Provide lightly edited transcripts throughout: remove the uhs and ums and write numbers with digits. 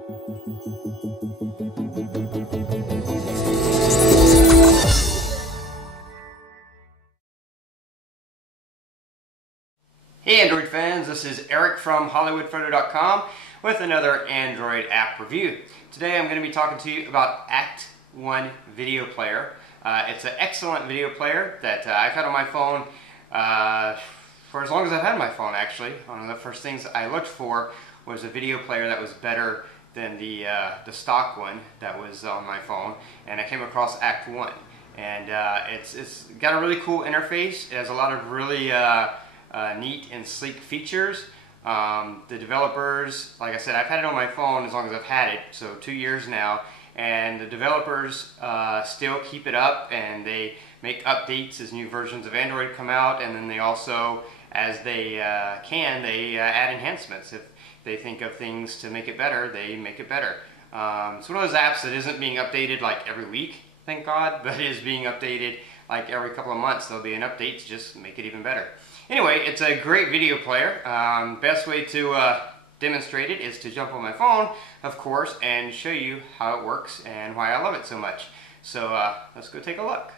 Hey Android fans, this is Eric from hollywoodfrodo.com with another Android app review. Today I'm going to be talking to you about Act 1 Video Player. It's an excellent video player that I've had on my phone for as long as I've had my phone, actually. One of the first things I looked for was a video player that was better than the stock one that was on my phone, and I came across Act 1. And it's got a really cool interface. It has a lot of really neat and sleek features. The developers, like I said, I've had it on my phone as long as I've had it, so 2 years now, and the developers still keep it up, and they make updates as new versions of Android come out, and then they also, as they can, they add enhancements. If they think of things to make it better, they make it better. It's one of those apps that isn't being updated like every week, thank God, but is being updated like every couple of months. There'll be an update to just make it even better. Anyway, it's a great video player. Best way to demonstrate it is to jump on my phone, of course, and show you how it works and why I love it so much. So let's go take a look.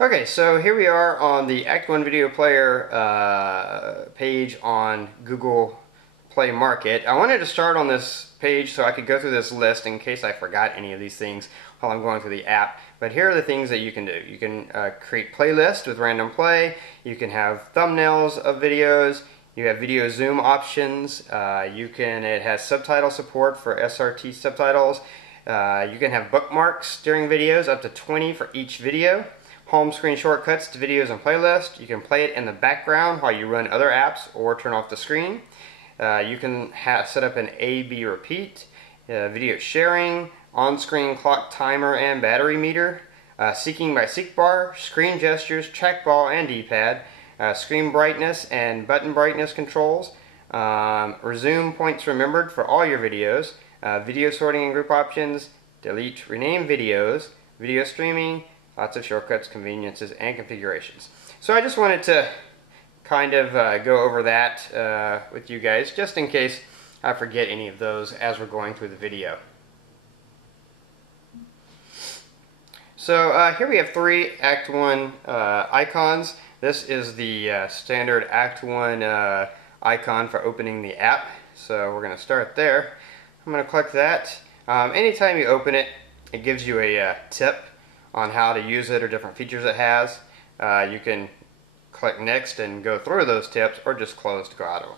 Okay, so here we are on the Act 1 Video Player page on Google Play Market. I wanted to start on this page so I could go through this list in case I forgot any of these things while I'm going through the app. But here are the things that you can do. You can create playlists with random play. You can have thumbnails of videos. You have video zoom options. It has subtitle support for SRT subtitles. You can have bookmarks during videos, up to 20 for each video. Home screen shortcuts to videos and playlists. You can play it in the background while you run other apps or turn off the screen. You can set up an A/B repeat, video sharing, on-screen clock timer and battery meter, seeking by seek bar, screen gestures, trackball and D-pad, screen brightness and button brightness controls, resume points remembered for all your videos, video sorting and group options, delete, rename videos, video streaming, lots of shortcuts, conveniences, and configurations. So I just wanted to kind of go over that with you guys, just in case I forget any of those as we're going through the video. So here we have 3 Act 1 icons. This is the standard Act 1 icon for opening the app. So we're going to start there. I'm going to click that. Anytime you open it, it gives you a tip on how to use it or different features it has. You can click next and go through those tips, or just close to go out of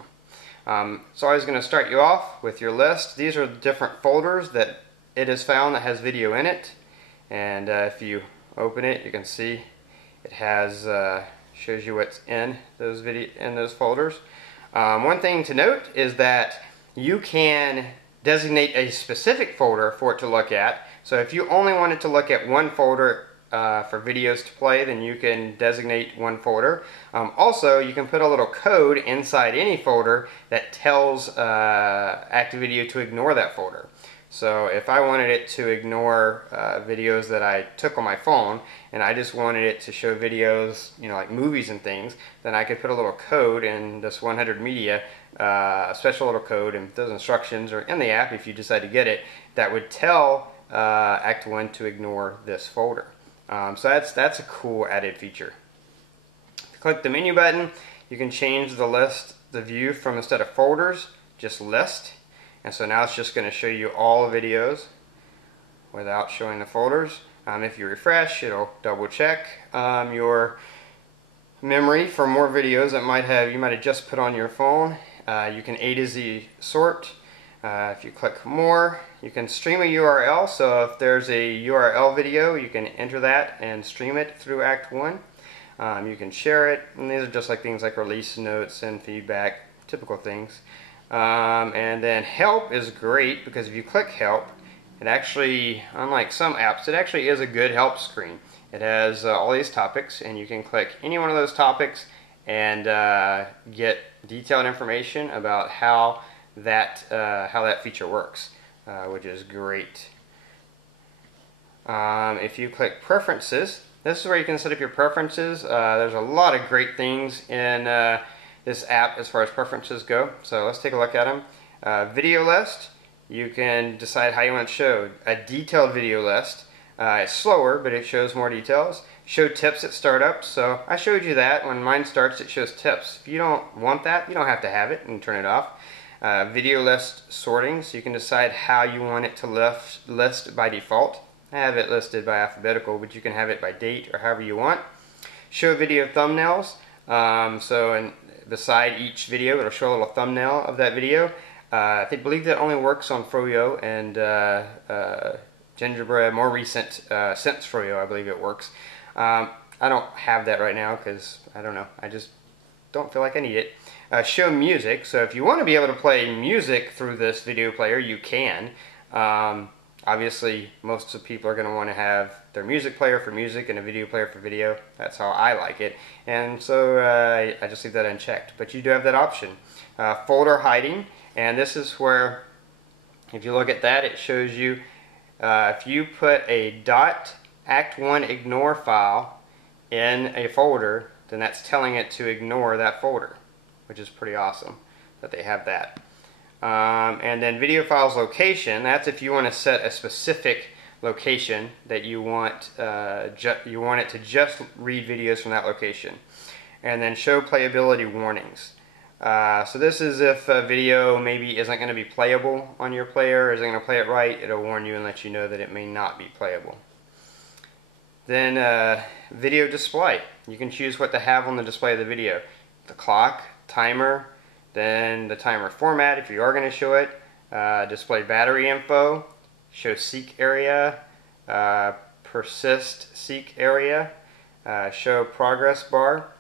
them. So I was going to start you off with your list. These are the different folders that it has found that has video in it. And if you open it, you can see it has shows you what's in those folders. One thing to note is that you can designate a specific folder for it to look at. So if you only wanted to look at one folder for videos to play, then you can designate one folder. Also, you can put a little code inside any folder that tells ActiVideo to ignore that folder. So if I wanted it to ignore videos that I took on my phone, and I just wanted it to show videos, like movies and things, then I could put a little code in this 100 media, a special little code, and those instructions are in the app if you decide to get it, that would tell Act 1 to ignore this folder. So that's a cool added feature. If you click the menu button, you can change the view from, instead of folders, just list. And so now it's just going to show you all the videos without showing the folders. If you refresh, it'll double check your memory for more videos that you might have just put on your phone. You can A to Z sort. If you click more, you can stream a URL. So if there's a URL video, you can enter that and stream it through Act 1. You can share it, and these are just like things like release notes and feedback, typical things. And then help is great, because if you click help, it actually, unlike some apps, it actually is a good help screen. It has all these topics, and you can click any one of those topics and get detailed information about how that feature works, which is great. If you click preferences, this is where you can set up your preferences. There's a lot of great things in this app as far as preferences go. So let's take a look at them. Video list. you can decide how you want it showed. A detailed video list. It's slower, but it shows more details. Show tips at startup. So I showed you that. When mine starts, it shows tips. If you don't want that, you don't have to have it and turn it off. Video list sorting, so you can decide how you want it to list by default. I have it listed by alphabetical, but you can have it by date or however you want. Show video thumbnails. So beside each video, it'll show a little thumbnail of that video. I believe that only works on Froyo and Gingerbread, more recent since Froyo, I believe it works. I don't have that right now because I don't know. I just don't feel like I need it. Show music. So if you want to be able to play music through this video player, you can. Obviously, most of the people are going to want to have their music player for music and a video player for video. That's how I like it. And so I just leave that unchecked. But you do have that option. Folder hiding. And this is where, if you look at that, it shows you if you put a .act1 ignore file in a folder, then that's telling it to ignore that folder, which is pretty awesome that they have that. And then video files location, that's if you want to set a specific location that you want it to just read videos from that location. And then show playability warnings. So this is if a video maybe isn't going to be playable on your player, isn't going to play it right, it'll warn you and let you know that it may not be playable. Then video display. You can choose what to have on the display of the video. The clock, timer, then the timer format if you are going to show it, display battery info, show seek area, persist seek area, show progress bar.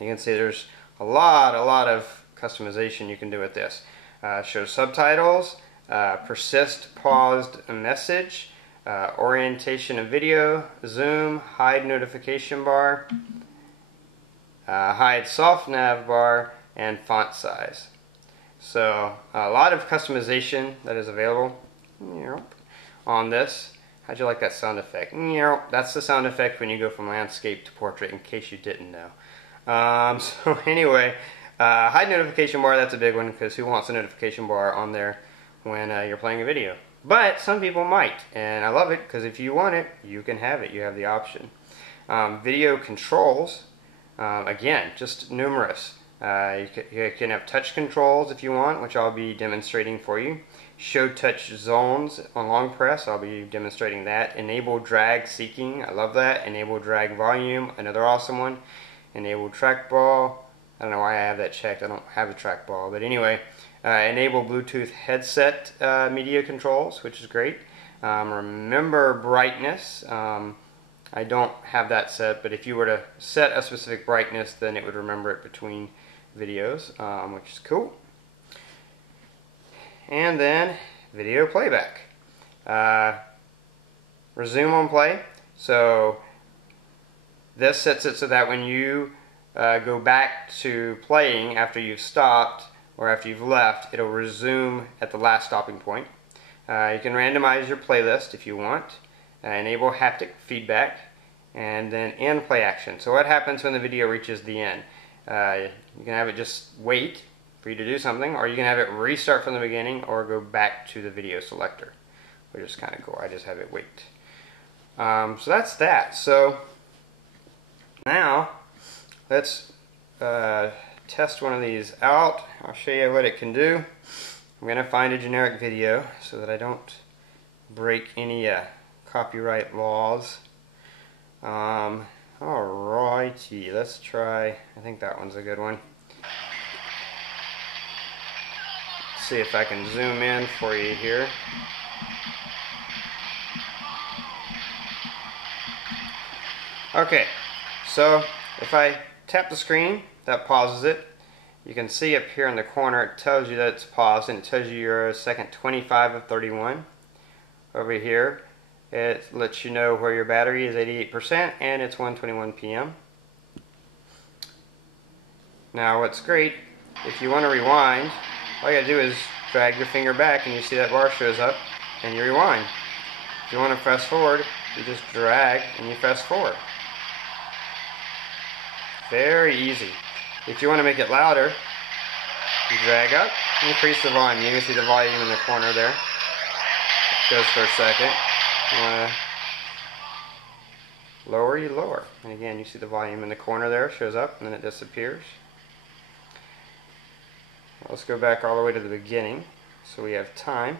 You can see there's a lot of customization you can do with this. Show subtitles, persist paused message, orientation of video, zoom, hide notification bar, hide soft nav bar, and font size. So a lot of customization that is available on this. How'd you like that sound effect? That's the sound effect when you go from landscape to portrait, in case you didn't know. So anyway, hide notification bar, that's a big one because who wants a notification bar on there when you're playing a video? But some people might, and I love it because if you want it, you can have it. You have the option. Video controls, again, just numerous. You can have touch controls if you want, which I'll be demonstrating for you. Show touch zones on long press, I'll be demonstrating that. Enable drag seeking, I love that. Enable drag volume, another awesome one. Enable trackball, I don't know why I have that checked, I don't have a trackball, but anyway. Enable Bluetooth headset media controls, which is great. Remember brightness, I don't have that set, but if you were to set a specific brightness, then it would remember it between videos, which is cool. And then video playback. Resume on play. So this sets it so that when you go back to playing after you've stopped or after you've left, it'll resume at the last stopping point. You can randomize your playlist if you want. Enable haptic feedback, and then end play action. So what happens when the video reaches the end? You can have it just wait for you to do something, or you can have it restart from the beginning or go back to the video selector, which is kind of cool. I just have it wait. So that's that. So now let's test one of these out. I'll show you what it can do. I'm going to find a generic video so that I don't break any copyright laws. Alrighty, let's try, I think that one's a good one. Let's see if I can zoom in for you here. Okay, so if I tap the screen, that pauses it. You can see up here in the corner it tells you that it's paused, and it tells you you're second 25 of 31. Over here it lets you know where your battery is 88% and it's 1:21 p.m. Now what's great, if you want to rewind, all you gotta do is drag your finger back and you see that bar shows up and you rewind. If you want to fast forward, you just drag and you fast forward. Very easy. If you want to make it louder, you drag up increase the volume. You can see the volume in the corner there. It goes for a second. You want to lower, you lower. And again, you see the volume in the corner there, shows up, and then it disappears. Let's go back all the way to the beginning so we have time.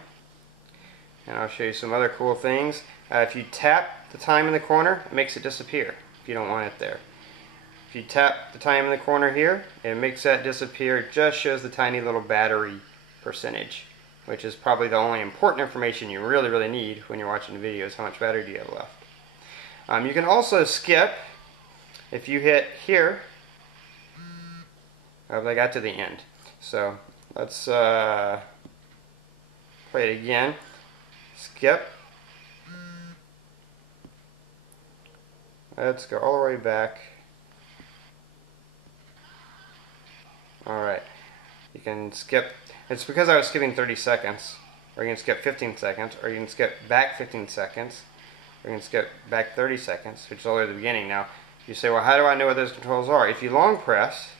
And I'll show you some other cool things. If you tap the time in the corner, it makes it disappear if you don't want it there. If you tap the time in the corner here, it makes that disappear. It just shows the tiny little battery percentage, which is probably the only important information you really need when you're watching the video, is how much battery do you have left. You can also skip. If you hit here, I got to the end. So let's play it again. Skip. Let's go all the way back. Alright. You can skip. It's because I was skipping 30 seconds. Or you can skip 15 seconds. Or you can skip back 15 seconds. Or you can skip back 30 seconds, which is all the way to the beginning. Now, you say, well, how do I know what those controls are? If you long press,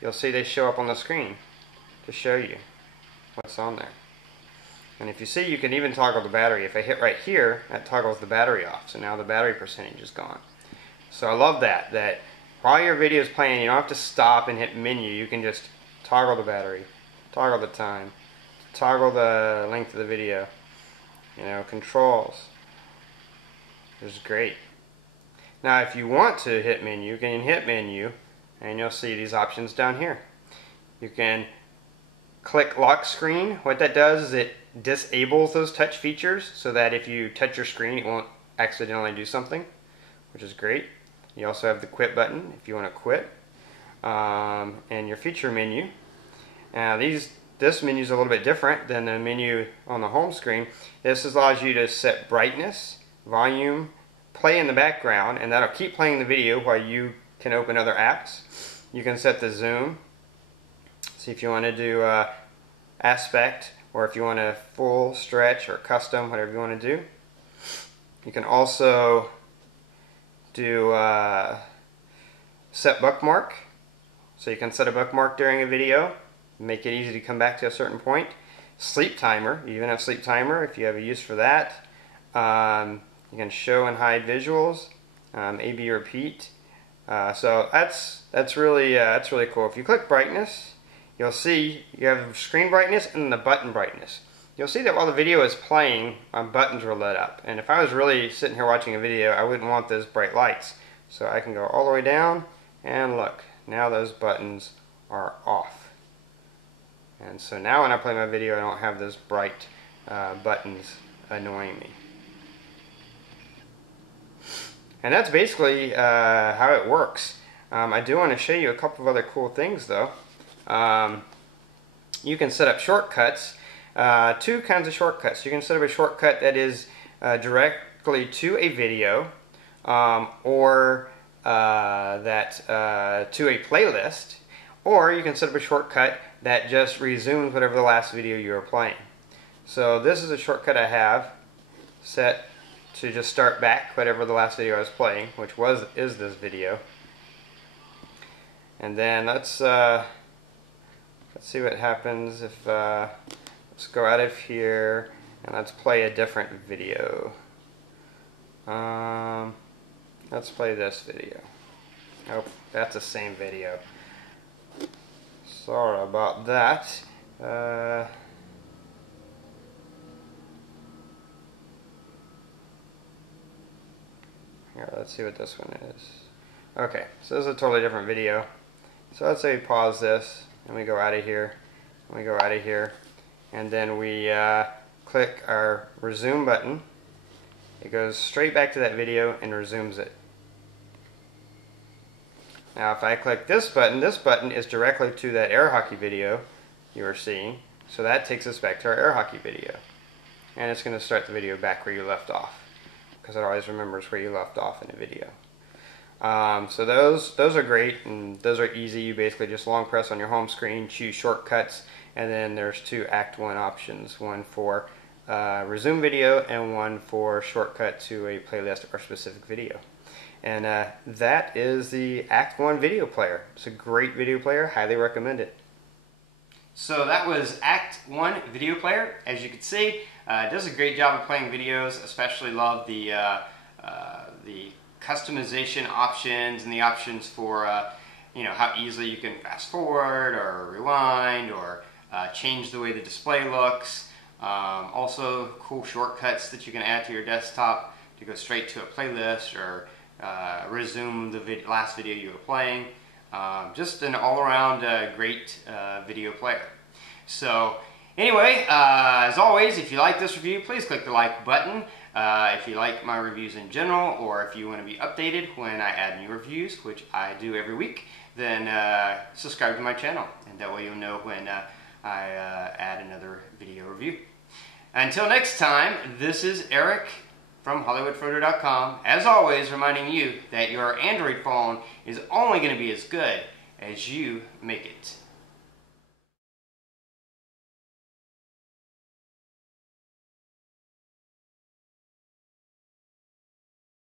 you'll see they show up on the screen to show you what's on there. And if you see, you can even toggle the battery. If I hit right here, that toggles the battery off. So now the battery percentage is gone. So I love that while your video is playing, you don't have to stop and hit menu. You can just toggle the battery, toggle the time, toggle the length of the video. You know, controls. It's great. Now if you want to hit menu, you can hit menu and you'll see these options down here. You can click lock screen. What that does is it disables those touch features so that if you touch your screen it won't accidentally do something, which is great. You also have the quit button if you want to quit, and your feature menu. Now this menu is a little bit different than the menu on the home screen. This allows you to set brightness, volume, play in the background, and that'll keep playing the video while you can open other apps. You can set the zoom. See if you want to do aspect, or if you want a full stretch or custom, whatever you want to do. You can also do set bookmark. So you can set a bookmark during a video, make it easy to come back to a certain point. Sleep timer. You even have sleep timer if you have a use for that. You can show and hide visuals. A/B repeat. So that's really cool. If you click brightness, you'll see you have screen brightness and the button brightness. You'll see that while the video is playing, my buttons were lit up. And if I was really sitting here watching a video, I wouldn't want those bright lights. So I can go all the way down, and look, now those buttons are off. And so now when I play my video, I don't have those bright buttons annoying me. And that's basically how it works. I do want to show you a couple of other cool things though. You can set up shortcuts. Two kinds of shortcuts. You can set up a shortcut that is directly to a video, or to a playlist, or you can set up a shortcut that just resumes whatever the last video you were playing. So this is a shortcut I have set to just start back whatever the last video I was playing, which is this video. And then let's see what happens if let's go out of here and let's play a different video. Let's play this video. Oh, that's the same video. Sorry about that. Here, let's see what this one is. Okay, so this is a totally different video. So let's say we pause this, and we go out of here, and we go out of here, and then we click our resume button. It goes straight back to that video and resumes it. Now if I click this button is directly to that air hockey video you were seeing, so that takes us back to our air hockey video. And it's going to start the video back where you left off, because it always remembers where you left off in a video. So those are great, and those are easy. You basically just long press on your home screen, choose shortcuts, and then there's two Act 1 options, one for resume video and one for shortcut to a playlist or specific video. And that is the Act 1 video player. It's a great video player, highly recommend it. So that was Act 1 video player. As you can see, it does a great job of playing videos. Especially love the customization options and the options for you know, how easily you can fast forward or rewind or change the way the display looks. Also cool shortcuts that you can add to your desktop to go straight to a playlist or resume the last video you were playing. Just an all-around great video player. So anyway, as always, if you like this review, please click the like button. If you like my reviews in general, or if you want to be updated when I add new reviews, which I do every week, then subscribe to my channel, and that way you'll know when I add another video review. Until next time, this is Eric from hollywoodfrodo.com, as always reminding you that your Android phone is only going to be as good as you make it.